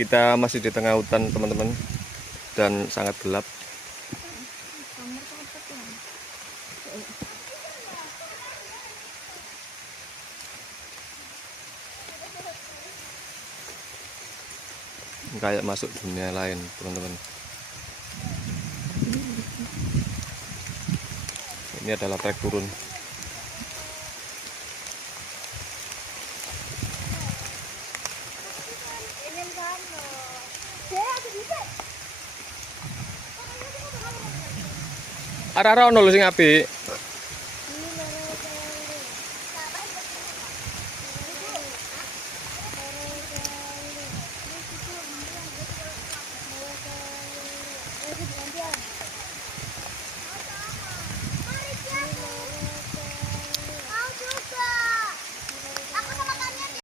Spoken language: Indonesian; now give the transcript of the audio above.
Kita masih di tengah hutan teman-teman, dan sangat gelap. Kayak masuk dunia lain teman-teman. Ini adalah trek turun. Arah-arah ono lho sing apik.